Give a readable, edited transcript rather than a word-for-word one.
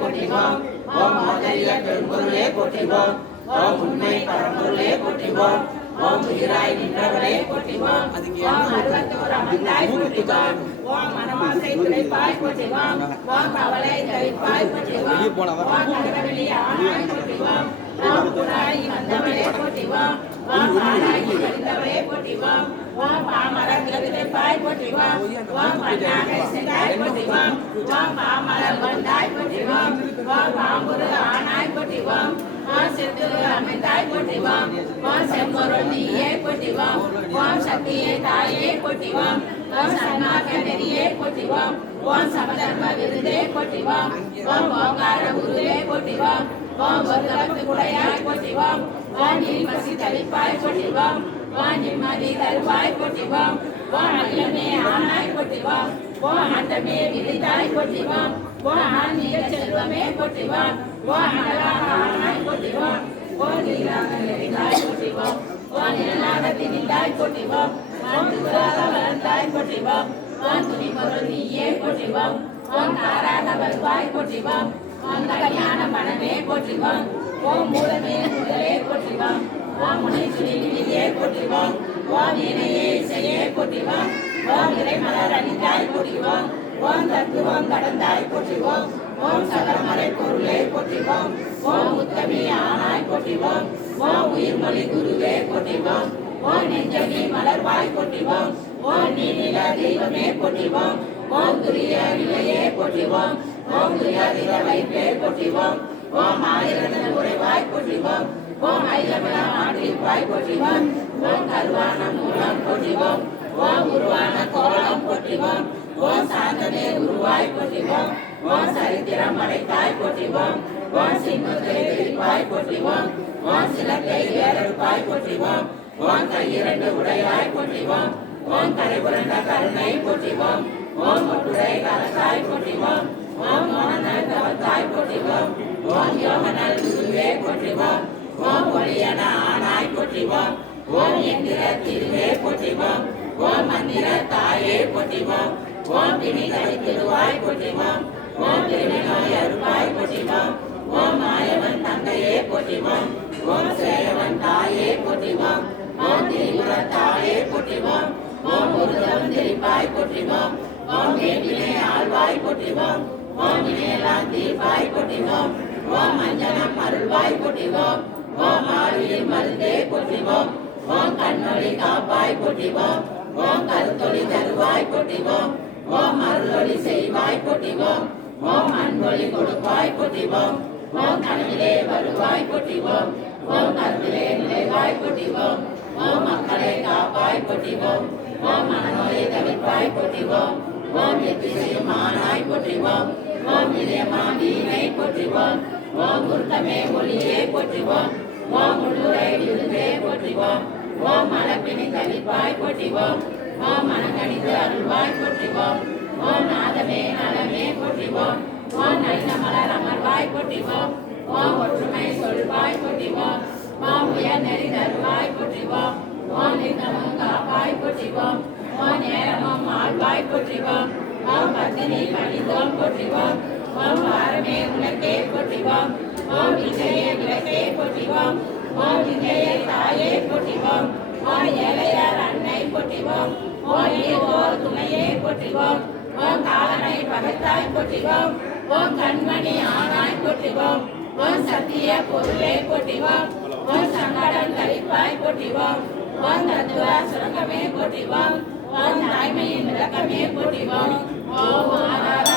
போற்றிவோம் ஓம் ஆதரிய பெரும்பொருளே போற்றிவோம் ஓம் உண்மை பரம்பொருளே போற்றிவோம் ஓம் உயிராய் நின்றவளே போற்றிவோம் ஓம் அருவத்தூர் அமர்ந்தாய் போற்றிவோம் ஓம் மனவாசை துளைப்பாய் போற்றிவோம் ஓம் கவலை தவிப்பாய் போற்றிவோம் ஓம் கடகவெளி ஆனாய் போற்றிவோம் ஓம் குணாய் வந்தவளே போற்றிவோம் ஓம் ஆனாகி வந்தவளே போற்றிவோம் ஓம் பாமரம் விதைப்பாய் போற்றிவோம் ஓம் மண்ணாக சென்றாய் போற்றிவோம் ஓம் பாமரம் வந்தாய் போற்றிவோம் ஓம் பாம்புரு ஆனாய் போற்றிவோம் ஓம் செத்துரு அமைந்தாய் போற்றிவோம் ஓம் செம்பொருள் நீயே போற்றிவோம் ஓம் சக்தியே தாயே போற்றிவோம் ஓம் சன்மார்க்க நெறியே போற்றிவோம் ஓம் சமதர்ம விருதே போற்றிவோம் ஓம் ஓங்கார குருவே போற்றிவோம் ஓம் ஒருவரத்து குடையாய் போற்றிவோம் ஓம் நீர்மசி தளிப்பாய் போற்றிவோம் ஓம் நிம்மதி தருவாய் போற்றிவோம் ஓம் அகிலமே ஆனாய் போற்றிவோம் ஓம் அண்டமே விரித்தாய் போற்றிவோம் ஓம் ஆன்மீக செல்வமே போற்றிவோம் ஓம் அழகாக ஆனாய் போற்றிவோம் ஓம் நீராக நெறிந்தாய் போற்றிவோம் ஓம் நிழலாக திரிந்தாய் போற்றிவோம் ஓம் துராக வளர்ந்தாய் போற்றிவோம் ஓம் துணிபொருள் நீயே போற்றிவோம் ஓம் தாராக வருவாய் போற்றிவோம் ஓம் கல்யாண மனமே போற்றிவோம் ஓம் மூலமே முதலே போற்றிவோம் ஓம் முனை சுனியே போற்றிவோம் ஓம் இணையே இசையே போற்றிவோம் ஓம் இறைமலர் அணிந்தாய் போற்றிவோம் ஓம் தத்துவம் கடந்தாய் போற்றிவோம் ஓம் சகலமறை பொருளே போற்றிவோம் ஓம் உத்தமி ஆனாய் போற்றிவோம் ஓம் உயிர்மொழி குருவே போற்றிவோம் ஓம் நெஞ்சமி மலர்வாய் போற்றிவோம் ஓம் நீல தெய்வமே போற்றிவோம் ஓம் துரிய நிலையே போற்றிவோம் ஓம் துரியாதிர வைப்பே போற்றிவோம் ஓம் ஆயிரதன உரைவாய் போற்றிவோம் ஓம் ஐலமல ஆற்றிவாய் போற்றிவோம் ஓம் கருவான மூலம் போற்றிவோம் ஓம் உருவான கோலம் போற்றிவோம் ஓம் சாந்தனே உருவாய் போற்றிவோம் ஓம் சரித்திரம் படைத்தாய் போற்றிவோம் ஓம் சிங்கத்தை விரிப்பாய் போற்றிவோம் ஓம் சிலத்தை வேறெடுப்பாய் போற்றிவோம் ஓம் கையிரண்டு உடையாய் போற்றிவோம் ஓம் கரைபுரண்ட கருணை போற்றிவோம் ஓம் ஒட்டுரை கலத்தாய் போற்றிவோம் ஓம் மோனநல் தவத்தாய் போற்றிவோம் ஓம் யோகநல் குருவே போற்றிவோம் ஓம் ஒளியன ஆனாய் போற்றிவோம் ஓம் எந்திர திருவே போற்றிவோம் ஓம் மந்திர தாயே போற்றிவோம் ஓம் பிணி கழித்திடுவாய் போற்றிவோம் ஓம் திருநோய் அருவாய் போற்றிவோம் ஓம் மாயவன் தந்தையே போற்றிவோம் ஓம் சேயவன் தாயே போற்றிவோம் ஓம் திரிபுர தாயே போற்றிவோம் ஓம் ஒருதம் திரிப்பாய் போற்றிவோம் ஓம் வேண்டினை ஆழ்வாய் போற்றிவோம் ஓம் இணையெல்லாம் தீர்ப்பாய் போற்றிவோம் ஓம் அஞ்சனம் அருள்வாய் போற்றிவோம் ஓம் ஆழியில் மருந்தே போற்றிவோம் ஓம் கண்ணொளி காப்பாய் போற்றிவோம் ஓம் கருத்தொளி தருவாய் போற்றிவோம் ஓம் அருளொளி செய்வாய் போற்றிவோம் ஓம் அன்பொளி கொடுப்பாய் போற்றிவோம் ஓம் கனவிலே வருவாய் போற்றிவோம் ஓம் கருவிலே நிலைவாய் போற்றிவோம் ஓம் மக்களை காப்பாய் போற்றிவோம் ஓம் மனநோயை தவிர்ப்பாய் போற்றிவோம் ஓம் எத்திசையும் ஆனாய் போற்றிவோம் ஓம் இதயமா வீணை போற்றிவோம் ஓம் குருத்தமே ஒளியே போற்றிவோம் ஓம் உள்ளுரை விருந்தே போற்றிவோம் ஓம் மனப்பிணி தவிர்ப்பாய் போற்றிவோம் ஓம் மனங்கணிந்து அருள்வாய் போற்றிவோம் ஓம் நாதமே நலமே போற்றிவோம் ஓம் நல்ல மலர் அமர்வாய் போற்றிவோம் ஓம் ஒற்றுமை சொல்வாய் போற்றிவோம் ஓம் உயர் நெறி தருவாய் போற்றிவோம் ஓம் நித்தமும் காப்பாய் போற்றிவோம் ஓம் நேரமும் ஆழ்வாய் போற்றிவோம் ஓம் பத்தினி பணிதோம் போற்றிவோம் ஓம் வாரமே உனக்கே போற்றிவோம் ஓம் விஜய விளக்கே போற்றிவோம் ஓம் விஜய தாயே போற்றிவோம் ஓம் ஏழையார் அன்னை போற்றிவோம் ஓம் ஏதோர் துணையே போற்றிவோம் ஓம் காலனை பகத்தாய் போற்றிவோம் ஓம் கண்மணி ஆனாய் போற்றிவோம் ஓம் சத்திய பொருளே போற்றிவோம் ஓம் சங்கடம் கழிப்பாய் போற்றிவோம் ஓம் தத்துவ சுரங்கமே போற்றிவோம் ஓம் தாய்மையின் விளக்கமே போற்றிவோம் ஓம் ஆதார